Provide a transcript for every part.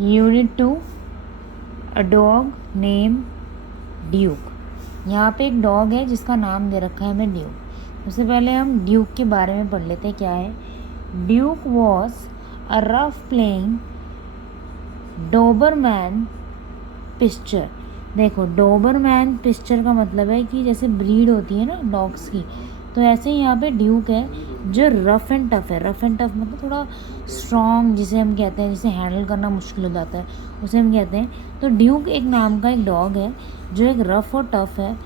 Unit 2 a dog name Duke. यहाँ पे एक डॉग है जिसका नाम दे रखा है हमें ड्यूक। सबसे पहले हम ड्यूक के बारे में पढ़ लेते हैं क्या है। Duke was a rough playing Doberman pinscher. देखो डोबरमैन पिस्चर का मतलब है कि जैसे ब्रीड होती है ना डॉग्स की, तो ऐसे ही यहाँ पे ड्यूक है जो रफ़ एंड टफ़ है। रफ़ एंड टफ़ मतलब थोड़ा स्ट्रॉन्ग, जिसे हम कहते हैं, जिसे हैंडल करना मुश्किल हो जाता है, उसे हम कहते हैं। तो ड्यूक एक नाम का एक डॉग है जो एक रफ़ और टफ़ है।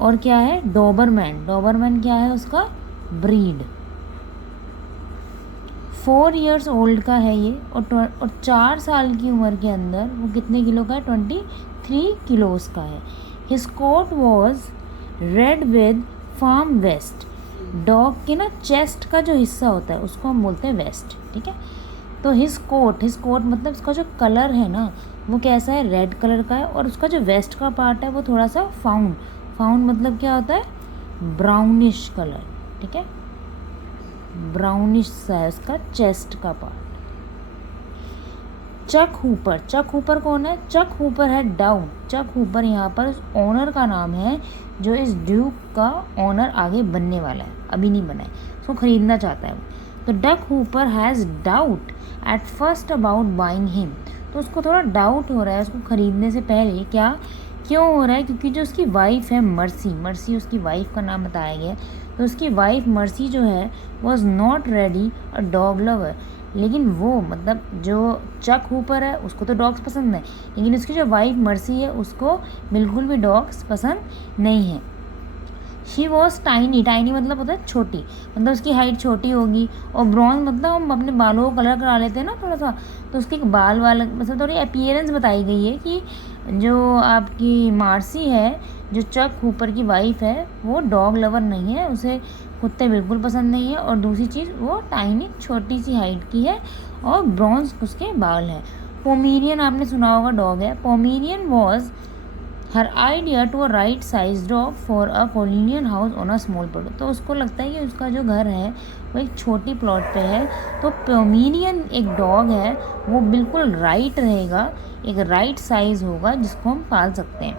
और क्या है, डोबरमैन। डोबरमैन क्या है, उसका ब्रीड। 4 ईयर्स ओल्ड का है ये, और 4 साल की उम्र के अंदर वो कितने किलो का है, 23 किलोस का है। His coat was red with farm waste. Dog के ना चेस्ट का जो हिस्सा होता है उसको हम बोलते हैं वेस्ट, ठीक है। तो हिज कोट मतलब उसका जो कलर है ना वो कैसा है, रेड कलर का है। और उसका जो वेस्ट का पार्ट है वो थोड़ा सा फाउंड मतलब क्या होता है, ब्राउनिश कलर, ठीक है, ब्राउनिश सा है उसका चेस्ट का पार्ट। चक हुपर कौन है, चक हुपर है डाउन। चक हुपर यहाँ पर उस ओनर का नाम है जो इस ड्यूक का ओनर आगे बनने वाला है, अभी नहीं बना है, उसको खरीदना चाहता है वो। तो duck Hooper has doubt at first about buying him. तो उसको थोड़ा डाउट हो रहा है उसको खरीदने से पहले। क्यों हो रहा है, क्योंकि जो उसकी वाइफ है मर्सी उसकी वाइफ का नाम बताया गया है। तो उसकी वाइफ मर्सी जो है was not ready a dog lover. लेकिन वो मतलब जो चक हुपर है उसको तो डॉग्स पसंद है, लेकिन उसकी जो वाइफ मर्सी है उसको बिल्कुल भी डॉग्स पसंद नहीं है। शी वॉज टाइनी मतलब होता है छोटी, मतलब उसकी हाइट छोटी होगी। और ब्रॉन्ज मतलब हम अपने बालों को कलर करा लेते हैं ना थोड़ा सा, तो उसके बाल मतलब थोड़ी अपीयरेंस बताई गई है कि जो आपकी मार्सी है, जो चक हुपर की वाइफ है, वो डॉग लवर नहीं है, उसे कुत्ते बिल्कुल पसंद नहीं है। और दूसरी चीज़ वो टाइनी छोटी सी हाइट की है और ब्रॉन्ज उसके बाल हैं। पोमेरियन आपने सुना होगा डॉग है। Pomeranian was her idea to a right size dog for a colonial house on a small plot. तो उसको लगता है कि उसका जो घर है वो एक छोटी प्लॉट पे है, तो पोमेरियन एक डॉग है वो बिल्कुल राइट रहेगा, एक राइट साइज होगा जिसको हम पाल सकते हैं।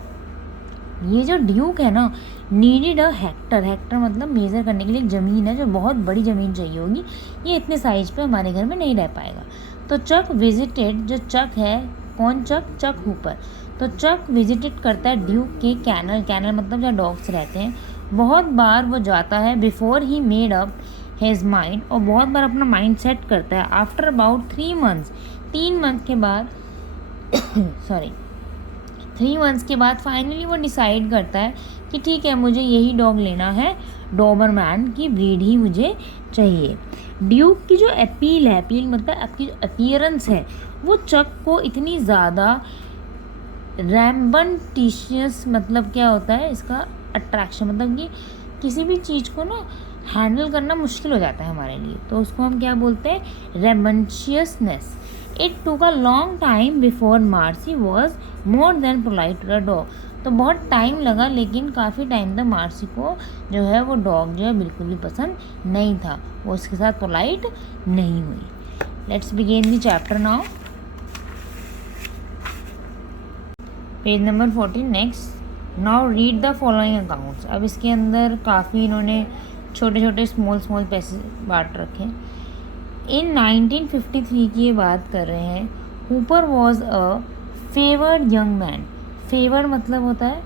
ये जो ड्यूक है ना, नीडेड अ हेक्टर मतलब मेज़र करने के लिए एक ज़मीन है जो बहुत बड़ी ज़मीन चाहिए होगी, ये इतने साइज पे हमारे घर में नहीं रह पाएगा। तो चक विजिटेड, जो चक है, कौन चक, चक हुपर। तो चक विजिटेड करता है ड्यूक के कैनल मतलब जहाँ डॉग्स रहते हैं, बहुत बार वो जाता है। Before he made up his mind, और बहुत बार अपना माइंड सेट करता है। आफ्टर अबाउट 3 मंथ्स, 3 मंथ के बाद सॉरी 3 मंथ्स के बाद फाइनली वो डिसाइड करता है कि ठीक है मुझे यही डॉग लेना है, डोबरमैन की ब्रीड ही मुझे चाहिए। ड्यूक की जो अपील मतलब आपकी जो अपीयरेंस है वो चक को इतनी ज़्यादा रैम्बंटिशियस, मतलब क्या होता है इसका, अट्रैक्शन, मतलब कि किसी भी चीज़ को ना हैंडल करना मुश्किल हो जाता है हमारे लिए, तो उसको हम क्या बोलते हैं, रेमंशियसनेस। It took a long time before Marcie was more than polite to the dog. तो बहुत टाइम लगा, लेकिन काफ़ी टाइम तक मार्सी को जो है वो डॉग जो है बिल्कुल भी पसंद नहीं था, वो उसके साथ पोलाइट नहीं हुई। Let's begin the chapter now. Page number 14 next. Now read the following accounts. अब इसके अंदर काफ़ी इन्होंने छोटे छोटे स्मॉल पैसे बांट रखे। इन 1953 की ये बात कर रहे हैं। Hooper was a favoured young man. Favoured मतलब होता है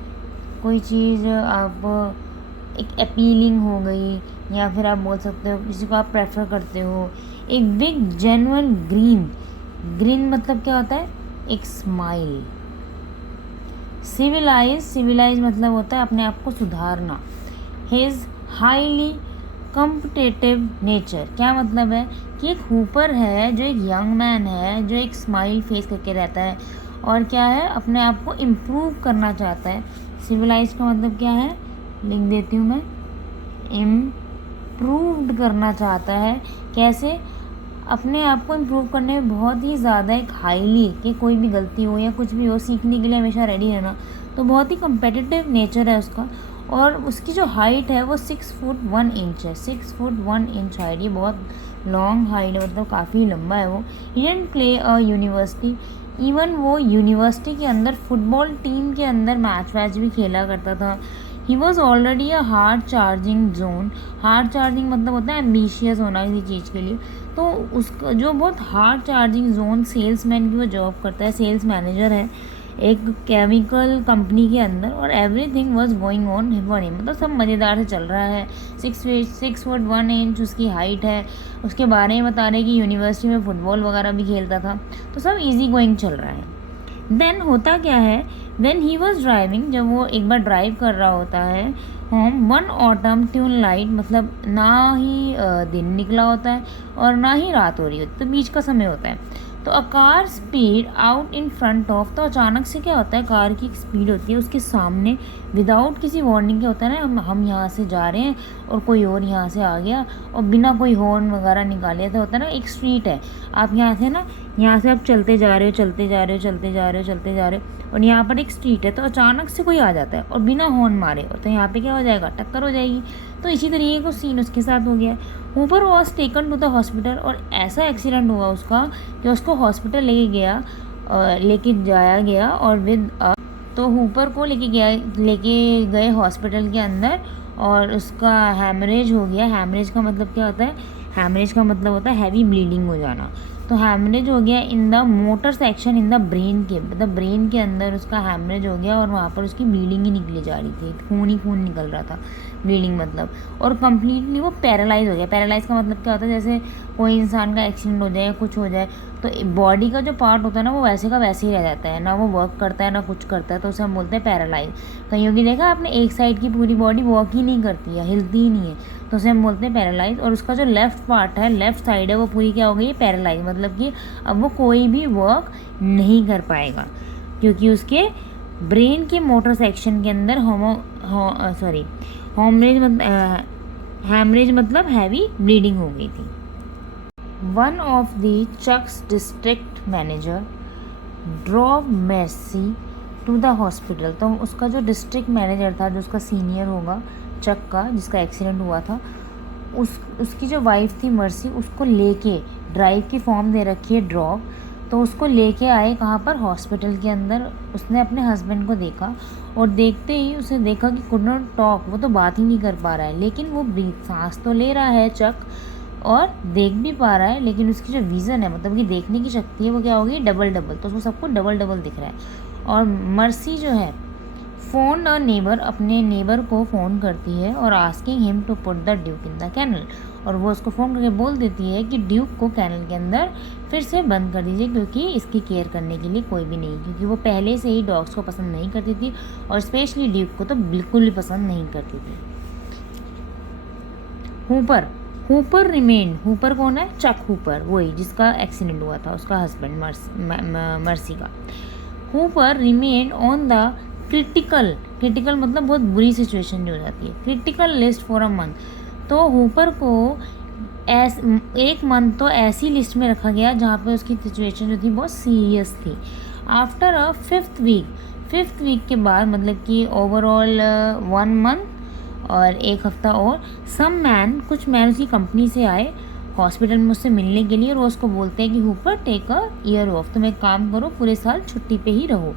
कोई चीज़ आप एक अपीलिंग हो गई, या फिर आप बोल सकते हो किसी को आप प्रेफर करते हो। एक बिग जेन्युइन ग्रीन मतलब क्या होता है, एक स्माइल। सिविलाइज मतलब होता है अपने आप को सुधारना। हिज हाईली कम्पिटिटिव नेचर, क्या मतलब है कि एक हुपर है जो एक यंग मैन है, जो एक स्माइल फेस करके रहता है और क्या है, अपने आप को इम्प्रूव करना चाहता है। सिविलाइज का मतलब क्या है, लिख देती हूँ मैं, इम्प्रूव्ड करना चाहता है। कैसे, अपने आप को इम्प्रूव करने में बहुत ही ज़्यादा एक हाईली, कि कोई भी गलती हो या कुछ भी हो, सीखने के लिए हमेशा रेडी रहना। तो बहुत ही कम्पिटिटिव नेचर है उसका। और उसकी जो हाइट है वो 6 फुट 1 इंच है, 6 फुट 1 इंच हाइट, ये बहुत लॉन्ग हाइट है, मतलब काफ़ी लंबा है वो। He didn't play a university, even वो यूनिवर्सिटी के अंदर फुटबॉल टीम के अंदर मैच वैच भी खेला करता था। He was already a hard charging zone. Hard charging मतलब होता है एम्बिशियस होना किसी चीज़ के लिए। तो उसका जो बहुत हार्ड चार्जिंग जोन सेल्समैन की वो जॉब करता है, सेल्स मैनेजर है एक केमिकल कंपनी के अंदर, और everything was going on for him, मतलब सब मज़ेदार से चल रहा है। 6 फुट 1 इंच उसकी हाइट है। उसके बारे में बता रहे कि यूनिवर्सिटी में फ़ुटबॉल वगैरह भी खेलता था, तो सब इजी गोइंग चल रहा है। देन होता क्या है, व्हेन ही वॉज ड्राइविंग, जब वो एक बार ड्राइव कर रहा होता है home, one autumn tune light, मतलब ना ही दिन निकला होता है और ना ही रात हो रही होती, तो बीच का समय होता है। तो a car speed out in front of, तो अचानक से क्या होता है, कार की एक स्पीड होती है उसके सामने विदाउट किसी वार्निंग के, होता है ना हम यहाँ से जा रहे हैं और कोई और यहाँ से आ गया और बिना कोई हॉर्न वगैरह निकाले, तो होता है ना एक स्ट्रीट है, आप यहाँ से आप चलते जा रहे हो चलते जा रहे हो चलते जा रहे हो चलते जा रहे हो, और यहाँ पर एक स्ट्रीट है, तो अचानक से कोई आ जाता है और बिना हॉर्न मारे, तो यहाँ पे क्या हो जाएगा, टक्कर हो जाएगी। तो इसी तरीके का सीन उसके साथ हो गया। Hooper was taken to the hospital, और ऐसा एक्सीडेंट हुआ उसका कि उसको हॉस्पिटल लेके जाया गया, और तो हूपर को लेके गए हॉस्पिटल के अंदर, और उसका हैमरेज हो गया। हैमरेज का मतलब क्या होता है, हैमरेज का मतलब होता है हैवी ब्लीडिंग हो जाना। तो हैमरेज हो गया in the motor section in the brain के, मतलब ब्रेन के अंदर उसका हैमरेज हो गया, और वहाँ पर उसकी ब्लीडिंग ही निकली जा रही थी, खून ही खून निकल रहा था, ब्लीडिंग मतलब। और कम्प्लीटली वो पैरालाइज हो गया। पैरालाइज का मतलब क्या होता है, जैसे कोई इंसान का एक्सीडेंट हो जाए, कुछ हो जाए, तो बॉडी का जो पार्ट होता है ना वो वैसे का वैसे ही रह जाता है, ना वो वर्क करता है ना कुछ करता है, तो उसे हम बोलते हैं पैरालाइज। कहीं की देखा आपने, एक साइड की पूरी बॉडी वर्क ही नहीं करती है, हिलती ही नहीं है, तो उसे हम बोलते हैं पैरालाइज। और उसका जो लेफ़्ट पार्ट है, लेफ़्ट साइड है, वो पूरी क्या हो गई, पैरालाइज, मतलब कि अब वो कोई भी वर्क नहीं कर पाएगा, क्योंकि उसके ब्रेन के मोटर सेक्शन के अंदर हैमरेज मतलब हैवी ब्लीडिंग हो गई थी। One of the Chuck's district manager drove Marcie to the hospital, तो उसका जो डिस्ट्रिक्ट मैनेजर था, जो उसका सीनियर होगा चक का, जिसका एक्सीडेंट हुआ था, उसकी जो वाइफ थी मर्सी, उसको लेके, ड्राइव की फॉर्म दे रखी है ड्रॉव, तो उसको लेके आए कहाँ पर, हॉस्पिटल के अंदर। उसने अपने हस्बैंड को देखा, और देखते ही उसे देखा कि कुड नॉट टॉक, वो तो बात ही नहीं कर पा रहा है, लेकिन वो सांस तो ले रहा है चक, और देख भी पा रहा है, लेकिन उसकी जो विज़न है, मतलब कि देखने की शक्ति है, वो क्या होगी, डबल, तो उसको सबको डबल दिख रहा है। और मर्सी जो है फ़ोन अ नेबर, अपने नेबर को फ़ोन करती है, और asking him to put the Duke in the canal, और वो उसको फ़ोन करके बोल देती है कि ड्यूक को कैनल के अंदर फिर से बंद कर दीजिए, क्योंकि इसकी केयर करने के लिए कोई भी नहीं, क्योंकि वो पहले से ही डॉग्स को पसंद नहीं करती थी, और स्पेशली ड्यूक को तो बिल्कुल भी पसंद नहीं करती थी। हूपर रिमेन, हूपर कौन है, चक हूपर, वही जिसका एक्सीडेंट हुआ था, उसका हस्बैंड मर्सी का। Hooper remain on the critical मतलब बहुत बुरी सिचुएशन जो हो जाती है, critical list for a month, तो हूपर को एक मंथ तो ऐसी लिस्ट में रखा गया जहाँ पे उसकी सिचुएशन जो थी बहुत सीरियस थी। आफ्टर अ फिफ्थ वीक के बाद, मतलब कि ओवरऑल 1 मंथ और 1 हफ्ता, और कुछ मैन उसकी कंपनी से आए हॉस्पिटल में उससे मिलने के लिए, और वो उसको बोलते हैं कि Hooper take a year off, तुम एक काम करो, पूरे साल छुट्टी पे ही रहो।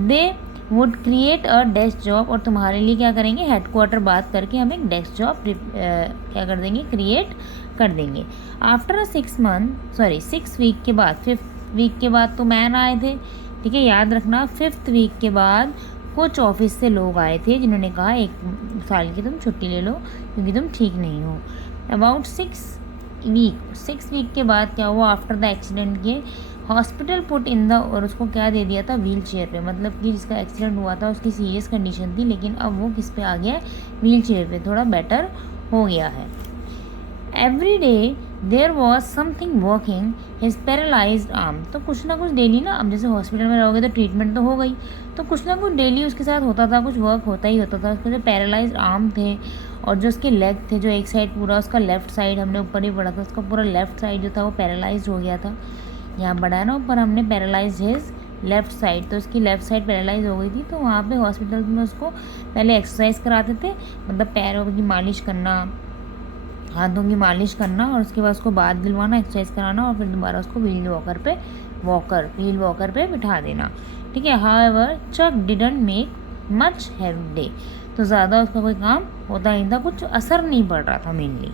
They would create a desk job, और तुम्हारे लिए क्या करेंगे, हेडक्वार्टर बात करके हम एक डेस्क जॉब क्या कर देंगे, क्रिएट कर देंगे। आफ्टर 6 वीक के बाद, 5th वीक के बाद तो मैन आए थे, ठीक है, याद रखना। 5th वीक के बाद कुछ ऑफिस से लोग आए थे जिन्होंने कहा 1 साल की तुम छुट्टी ले लो, क्योंकि तुम ठीक नहीं हो। अबाउट 6 वीक के बाद क्या हुआ, आफ्टर द एक्सीडेंट के हॉस्पिटल पुट इन द, और उसको क्या दे दिया था, व्हील चेयर पे, मतलब कि जिसका एक्सीडेंट हुआ था उसकी सीरियस कंडीशन थी, लेकिन अब वो किस पे आ गया है, व्हील चेयर पे, थोड़ा बेटर हो गया है। Every day there was something working his paralysed arm, तो कुछ ना कुछ डेली ना, अब जैसे हॉस्पिटल में रहोगे तो ट्रीटमेंट तो हो गई, तो कुछ ना कुछ डेली उसके साथ होता था, कुछ वर्क होता ही होता था। उसके जो पैरालाइज्ड आर्म थे, और जो उसके लेग थे, जो एक साइड पूरा उसका लेफ़्ट साइड, हमने ऊपर ही पढ़ा था, उसका पूरा लेफ़्ट साइड जो था वो पैरालाइज्ड हो गया था। यहाँ पढ़ा है ना ऊपर हमने, पैरालाइज हिज लेफ़्ट साइड, तो उसकी लेफ़्ट साइड पैरालाइज हो गई थी। तो वहाँ पे हॉस्पिटल में उसको पहले एक्सरसाइज कराते थे, मतलब पैरों की मालिश करना, हाथों की मालिश करना, और उसके बाद उसको बाथ दिलवाना, एक्सरसाइज कराना, और फिर दोबारा उसको व्हील वॉकर पे वॉकर, व्हील वॉकर पे बिठा देना, ठीक है। However Chuck didn't make much headway, तो ज़्यादा उसका कोई काम होता नहीं था, कुछ असर नहीं पड़ रहा था मेनली।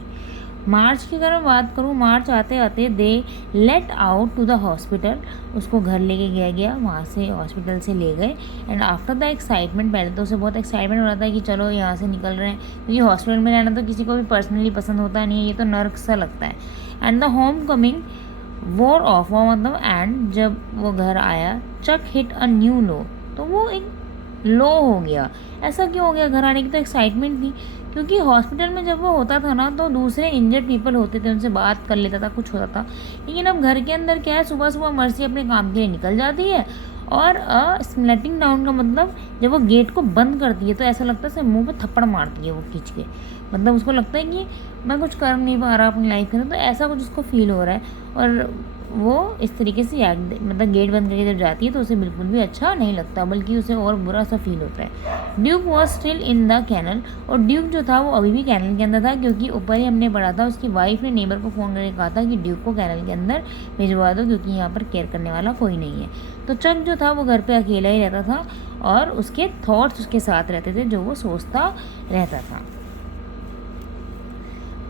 मार्च की अगर मैं बात करूँ, मार्च आते आते they let out to the hospital, उसको घर लेके गया गया, वहाँ से हॉस्पिटल से ले गए। एंड आफ्टर द एक्साइटमेंट, पहले तो उसे बहुत एक्साइटमेंट हो रहा था कि चलो यहाँ से निकल रहे हैं, क्योंकि हॉस्पिटल में रहना तो किसी को भी पर्सनली पसंद होता नहीं है, ये तो नर्क सा लगता है। And the home coming war of, वो मतलब एंड जब वो घर आया, चक हिट अ न्यू लो, तो वो एक लो हो गया। ऐसा क्यों हो गया? घर आने की तो एक्साइटमेंट थी, क्योंकि हॉस्पिटल में जब वो होता था ना तो दूसरे इंजर्ड पीपल होते थे, उनसे बात कर लेता था, कुछ होता था। लेकिन अब घर के अंदर क्या है, सुबह सुबह मर्सी अपने काम के लिए निकल जाती है, और स्लेटिंग डाउन का मतलब जब वो गेट को बंद करती है तो ऐसा लगता है जैसे मुंह पे थप्पड़ मारती है वो खींच के, मतलब उसको लगता है कि मैं कुछ कर नहीं पा रहा अपनी लाइफ में, तो ऐसा कुछ उसको फील हो रहा है। और वो इस तरीके से मतलब गेट बंद करके जब जाती है तो उसे बिल्कुल भी अच्छा नहीं लगता, बल्कि उसे और बुरा सा फील होता है। Duke was still in the canal, और ड्यूक जो था वो अभी भी कैनल के अंदर था, क्योंकि ऊपर ही हमने पढ़ा था उसकी वाइफ ने नेबर को फ़ोन करके कहा था कि ड्यूक को कैनल के अंदर भिजवा दो, क्योंकि यहाँ पर केयर करने वाला कोई नहीं है। तो चक जो था वो घर पर अकेला ही रहता था, और उसके थॉट्स उसके साथ रहते थे जो वो सोचता रहता था।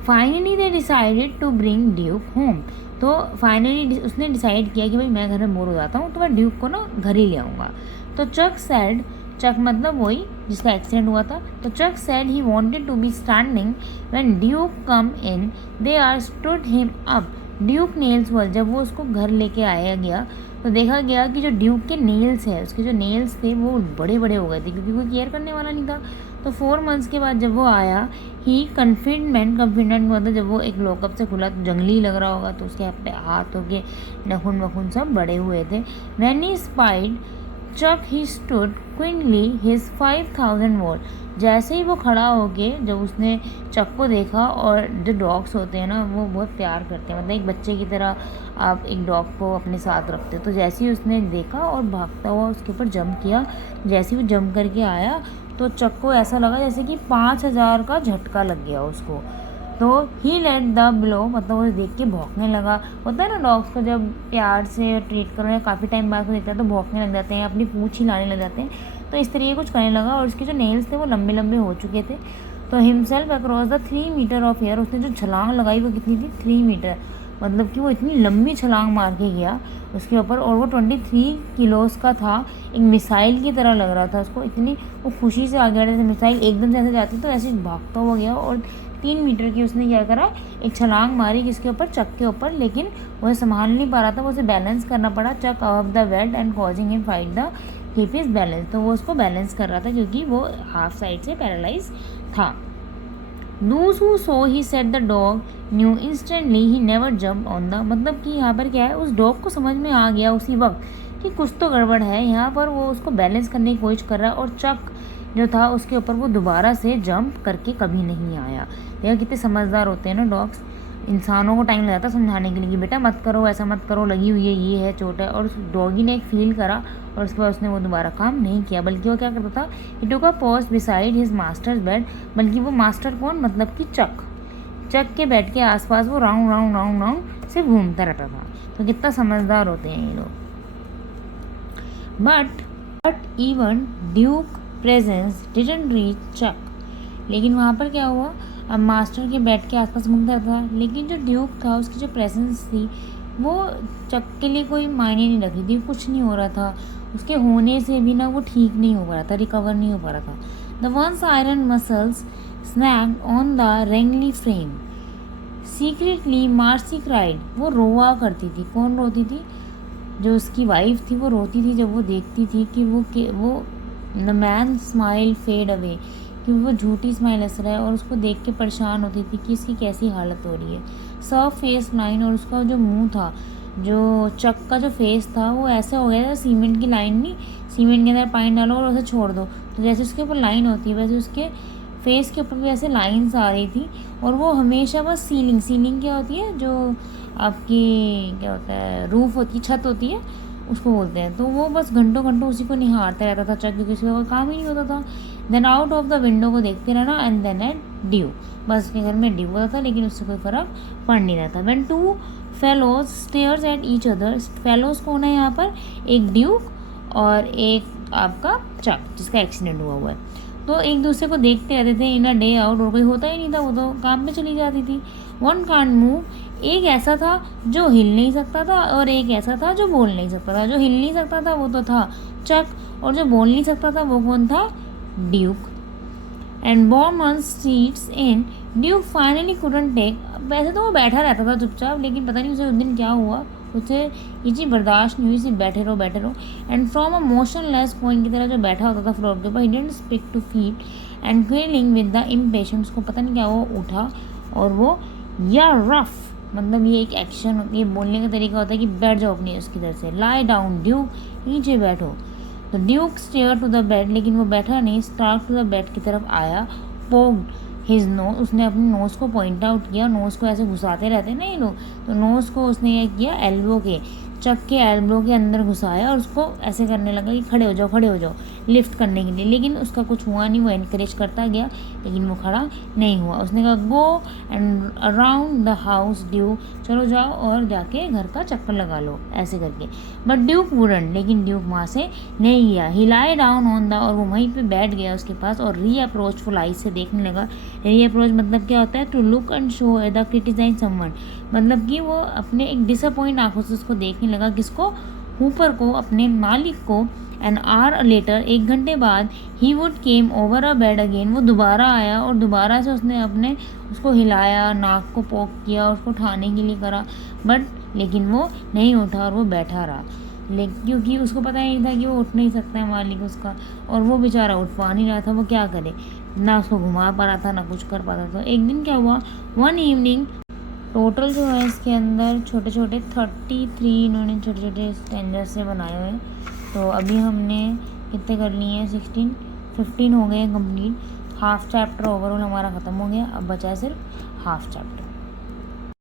Finally they decided to bring Duke home, तो फाइनली उसने डिसाइड किया कि भाई मैं घर में बोर हो जाता हूँ तो मैं ड्यूक को ना घर ही ले आऊँगा। तो चक सैड, चक मतलब वही जिसका एक्सीडेंट हुआ था, तो Chuck said he wanted to be standing when Duke come in, they are stood him up. Duke nails were, जब वो उसको घर लेके आया गया तो देखा गया कि जो ड्यूक के नेल्स है, उसके जो नेल्स थे वो बड़े बड़े हो गए थे, क्योंकि कोई केयर करने वाला नहीं था। तो 4 मंथ्स के बाद जब वो आया, ही कन्फिडेंट मतलब जब वो एक लॉकअप से खुला तो जंगली लग रहा होगा, तो उसके अपने हाथों के नखून वखून सब बड़े हुए थे। When he spied Chuck he stood queenly his 5000 wall, जैसे ही वो खड़ा होके जब उसने चक को देखा, और जो डॉग्स होते हैं ना वो बहुत प्यार करते हैं, मतलब एक बच्चे की तरह आप एक डॉग को अपने साथ रखते हो, तो जैसे ही उसने देखा और भागता हुआ उसके ऊपर जंप किया, जैसे ही वो जंप करके आया तो चक को ऐसा लगा जैसे कि 5000 का झटका लग गया उसको। तो ही लेट द ब्लो, मतलब वो देख के भौंकने लगा। होता है ना डॉग्स को जब प्यार से ट्रीट करो या काफ़ी टाइम बाद को देखता है तो भौंकने लग जाते हैं, अपनी पूँछ हिलाने लग जाते हैं, तो इस तरीके कुछ करने लगा। और उसके जो नेल्स थे वो लंबे लंबे हो चुके थे। तो himself across the 3 metres of air, उसने जो छलांग लगाई वो कितनी थी, 3 मीटर, मतलब कि वो इतनी लंबी छलांग मार के गया उसके ऊपर, और वो 23 किलोस का था, एक मिसाइल की तरह लग रहा था उसको, इतनी वो खुशी से आ गया जैसे मिसाइल एकदम से ऐसे जाती तो ऐसे भागता हुआ गया, और 3 मीटर की उसने क्या करा, एक छलांग मारी किसके ऊपर, चक के ऊपर, लेकिन वो संभाल नहीं पा रहा था, वो उसे बैलेंस करना पड़ा, Chuck above the bed and causing him fight the keep his balance, तो वो उसको बैलेंस कर रहा था क्योंकि वो हाफ साइड से पैरालाइज था। Those who saw he said the dog knew instantly he never jumped on the, मतलब कि यहाँ पर क्या है, उस डॉग को समझ में आ गया उसी वक्त कि कुछ तो गड़बड़ है यहाँ पर, वो उसको बैलेंस करने की कोशिश कर रहा है, और चक जो था उसके ऊपर वो दोबारा से जंप करके कभी नहीं आया। देखा कितने समझदार होते हैं ना डॉग्स, इंसानों को टाइम लग जाता है समझाने के लिए कि बेटा मत करो, ऐसा मत करो, लगी हुई है, ये है, चोट है, और उस डॉगी ने एक फील करा और उसके बाद उसने वो दोबारा काम नहीं किया, बल्कि वो क्या करता था, he took a pause beside his master's bed, बल्कि वो मास्टर कौन, मतलब कि चक के बेड के आसपास वो राउंड राउंड राउंड राउंड से घूमता रहता था। तो कितना समझदार होते हैं ये लोग। But even Duke presence didn't reach Chuck, लेकिन वहाँ पर क्या हुआ, अब मास्टर के बेड के आसपास घूमता था, लेकिन जो ड्यूक था उसकी जो प्रेजेंस थी वो चक के लिए कोई मायने नहीं रखी थी, कुछ नहीं हो रहा था, उसके होने से भी ना वो ठीक नहीं हो पा रहा था, रिकवर नहीं हो पा रहा था। The once iron muscles snacked on the रेंगली फ्रेम, सीक्रेटली मार्सी क्राइड, वो रोआ करती थी। कौन रोती थी, जो उसकी वाइफ थी वो रोती थी जब वो देखती थी कि वो the man smile fade away, कि वो झूठी स्माइल हंस रहा है, और उसको देख के परेशान होती थी कि इसकी कैसी हालत हो रही है। सर्व फेस लाइन, और उसका जो मुंह था, जो चक का जो फेस था वो ऐसा हो गया था, सीमेंट की लाइन नहीं, सीमेंट के अंदर पानी डालो और उसे छोड़ दो तो जैसे उसके ऊपर लाइन होती है वैसे उसके फेस के ऊपर भी ऐसे लाइंस आ रही थी। और वो हमेशा बस सीलिंग क्या होती है, जो आपकी क्या होता है, रूफ होती है, छत होती है, उसको बोलते हैं, तो वो बस घंटों घंटों उसी को निहारता रहता था चक, क्योंकि उसका कोई काम ही नहीं होता था। Then out of the window को देखते रहना, एंड देन एट ड्यू, बस उसके घर में ड्यू होता था लेकिन उससे कोई फ़र्क पड़ नहीं रहा था। When 2 fellows stairs at each other. Fellows कौन है यहाँ पर? एक ड्यूक और एक आपका चक, जिसका एक्सीडेंट हुआ है। तो एक दूसरे को देखते रहते थे इन अ डे आउट, और कोई होता ही नहीं था, वो तो काम पे चली जाती थी। वन कांट मूव, एक ऐसा था जो हिल नहीं सकता था और एक ऐसा था जो बोल नहीं सकता था। जो हिल नहीं सकता था वो तो था चक, और जो बोल नहीं सकता था वो कौन था? ड्यूक। एंड बॉर्मन seats in, Duke finally couldn't take, वैसे तो वो बैठा रहता था चुपचाप, लेकिन पता नहीं उसे उस दिन क्या हुआ, उसे ये चीज़ बर्दाश्त नहीं हुई, सिर्फ बैठे रहो बैठे रहो। And from a motionless coin की तरह जो बैठा होता था फ्लोर के ऊपर, he didn't speak to feet and quilling with the impatient, उसको पता नहीं क्या वो उठा और वो या रफ, मतलब ये एक एक्शन, ये बोलने का तरीका होता है कि बैठ जाओ अपनी उसकी तरफ से। लाई डाउन ड्यूक, नीचे बैठो। तो Duke stare to the bed, लेकिन वो बैठा नहीं, स्टार्क टू द बेड की तरफ आया। पोक्ड हिज नोज, उसने अपने नोज़ को पॉइंट आउट किया। नोज़ को ऐसे घुसाते रहते हैं ना ये लोग, तो नोज़ को उसने क्या किया, एल्बो के, चक के एल्बो के अंदर घुसाया और उसको ऐसे करने लगा कि खड़े हो जाओ खड़े हो जाओ, लिफ्ट करने के लिए। लेकिन उसका कुछ हुआ नहीं, वो एनकरेज करता गया, लेकिन वो खड़ा नहीं हुआ। उसने कहा go and around the house Duke, चलो जाओ और जाके घर का चक्कर लगा लो, ऐसे करके। बट ड्यूक वुडंट, लेकिन ड्यूक वहाँ से नहीं गया। ही लाई डाउन ऑन द, और वो वहीं पे बैठ गया उसके पास और री अप्रोचफुल आई से देखने लगा। री अप्रोच मतलब क्या होता है? To look and show the criticise someone, मतलब कि वो अपने एक डिसअपॉइंट आंखों से उसको देखने लगा। किसको? हूपर को, अपने मालिक को। एन आवर लेटर, 1 घंटे बाद, he would came over a bed again, वो दोबारा आया और दोबारा से उसने अपने उसको हिलाया, नाक को पोक किया, उसको उठाने के लिए करा, लेकिन वो नहीं उठा और वो बैठा रहा। लेकिन क्योंकि उसको पता ही नहीं था कि वो उठ नहीं सकता है मालिक उसका, और वो बेचारा उठ पा नहीं रहा था, वो क्या करे, ना उसको घुमा पा रहा था ना कुछ कर पाता था। एक दिन क्या हुआ, वन इवनिंग, टोटल जो है इसके अंदर छोटे छोटे 33 इन्होंने छोटे छोटे स्टैंडर्ड से बनाए हुए हैं। तो अभी हमने कितने कर लिए हैं? 15 हो गए कंप्लीट। हाफ चैप्टर ओवरऑल हमारा ख़त्म हो गया, अब बचा है सिर्फ हाफ चैप्टर।